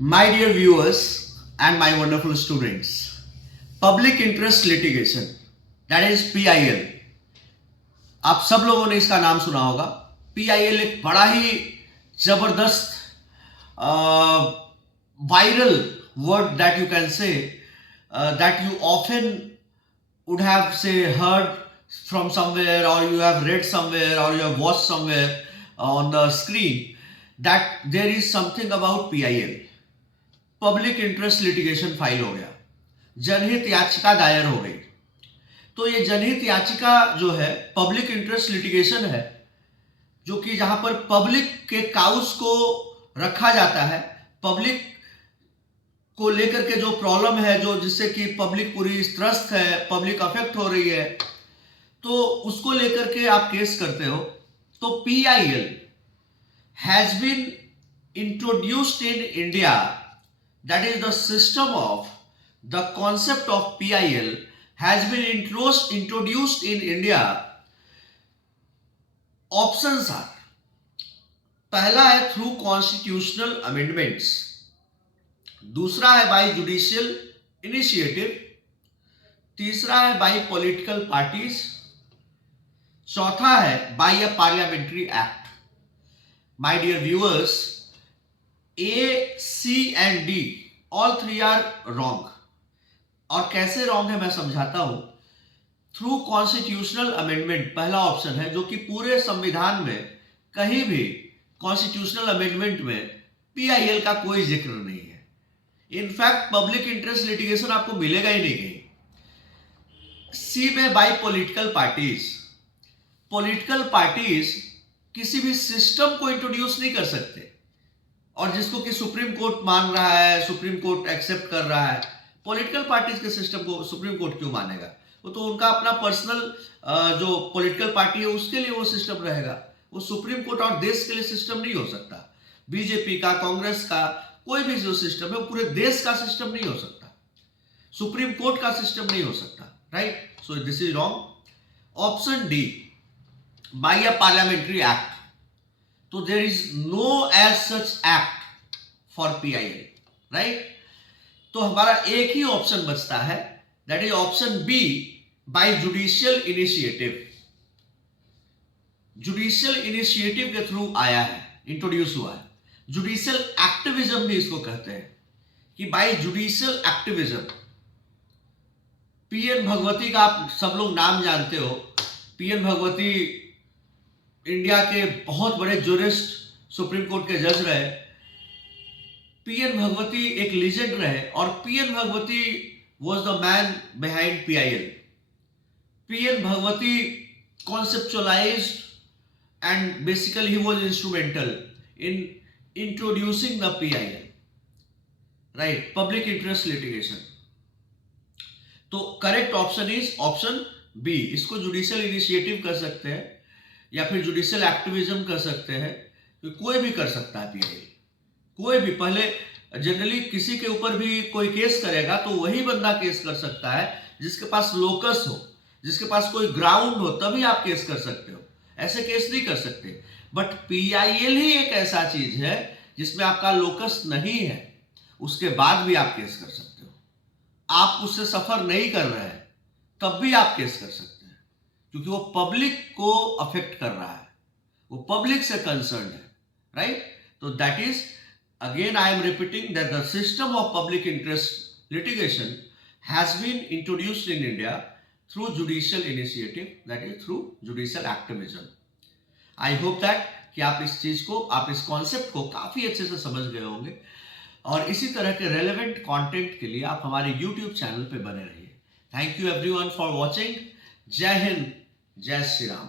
My dear viewers and my wonderful students, public interest litigation, that is PIL. आप सब लोगों ने इसका नाम सुना होगा. PIL एक बड़ा ही जबरदस्त viral word that you can say, that you often would have say heard from somewhere, or you have read somewhere, or you have watched somewhere on the screen, that there is something about PIL. Public interest litigation file हो गया, जनहित याचिका दायर हो गई. तो ये जनहित याचिका जो है पब्लिक इंटरेस्ट लिटिगेशन है, जो कि जहां पर पब्लिक के काउस को रखा जाता है, पब्लिक को लेकर के जो प्रॉब्लम है, जो जिससे कि पब्लिक पूरी त्रस्त है, पब्लिक अफेक्ट हो रही है, तो उसको लेकर के आप केस करते हो. तो PIL has been introduced in India. That is the system of the concept of PIL has been introduced in India. Options are, पहला है through constitutional amendments, दूसरा है by judicial initiative, तीसरा है by political parties, चौथा है by a parliamentary act. My dear viewers, A, C and D all three are wrong. और कैसे रॉन्ग है मैं समझाता हूं. थ्रू कॉन्स्टिट्यूशनल अमेंडमेंट पहला ऑप्शन है, जो कि पूरे संविधान में कहीं भी कॉन्स्टिट्यूशनल अमेंडमेंट में PIL का कोई जिक्र नहीं है. इनफैक्ट पब्लिक इंटरेस्ट लिटिगेशन आपको मिलेगा ही नहीं कहीं. सी में bye political parties. Political parties किसी भी सिस्टम को इंट्रोड्यूस नहीं कर सकते, और जिसको कि सुप्रीम कोर्ट मान रहा है, सुप्रीम कोर्ट एक्सेप्ट कर रहा है, पॉलिटिकल पार्टीज के सिस्टम को सुप्रीम कोर्ट क्यों मानेगा? वो तो उनका अपना पर्सनल जो पॉलिटिकल पार्टी है उसके लिए वो सिस्टम रहेगा. वो सुप्रीम कोर्ट और देश के लिए सिस्टम नहीं हो सकता. बीजेपी का, कांग्रेस का कोई भी जो सिस्टम है, पूरे देश का सिस्टम नहीं हो सकता. सुप्रीम कोर्ट का सिस्टम नहीं हो सकता. Right? So this is wrong. Option D, by a parliamentary act. तो there is no as such act for PIL. Right? तो हमारा एक ही ऑप्शन बचता है, that is option B, by judicial initiative. Judicial initiative के थ्रू आया है, इंट्रोड्यूस हुआ है. जुडिशियल एक्टिविज्म भी इसको कहते हैं, कि by judicial activism. PN Bhagwati का आप सब लोग नाम जानते हो. PN भगवती इंडिया के बहुत बड़े जूरिस्ट, सुप्रीम कोर्ट के जज रहे. PN भगवती एक लीजेंड रहे, और PN Bhagwati was the man behind PIL. PN Bhagwati conceptualized and basically he was instrumental in introducing the PIL. right? Public interest litigation. तो correct option is option B. इसको judicial initiative कर सकते हैं, या फिर जुडिशियल एक्टिविज्म कर सकते हैं. तो कोई भी कर सकता है PIL. कोई भी. पहले जनरली किसी के ऊपर भी कोई केस करेगा तो वही बंदा केस कर सकता है जिसके पास लोकस हो, जिसके पास कोई ग्राउंड हो, तभी आप केस कर सकते हो. ऐसे केस नहीं कर सकते. बट PIL ही एक ऐसा चीज है जिसमें आपका लोकस नहीं है, उसके बाद भी आप केस कर सकते हो. आप उससे सफर नहीं कर रहे हैं तब भी आप केस कर सकते हैं, क्योंकि वो पब्लिक को अफेक्ट कर रहा है, वो पब्लिक से कंसर्न है. राइट? तो that is, again I am repeating, that the system of public interest litigation has been introduced in India through judicial initiative, that is through judicial activism. I hope that कि आप इस चीज को, आप इस concept को काफी अच्छे से समझ गए होंगे, और इसी तरह के रेलेवेंट कंटेंट के लिए आप हमारे YouTube चैनल पे बने रहिए. Thank you everyone for watching. जय हिंद, जय श्री राम.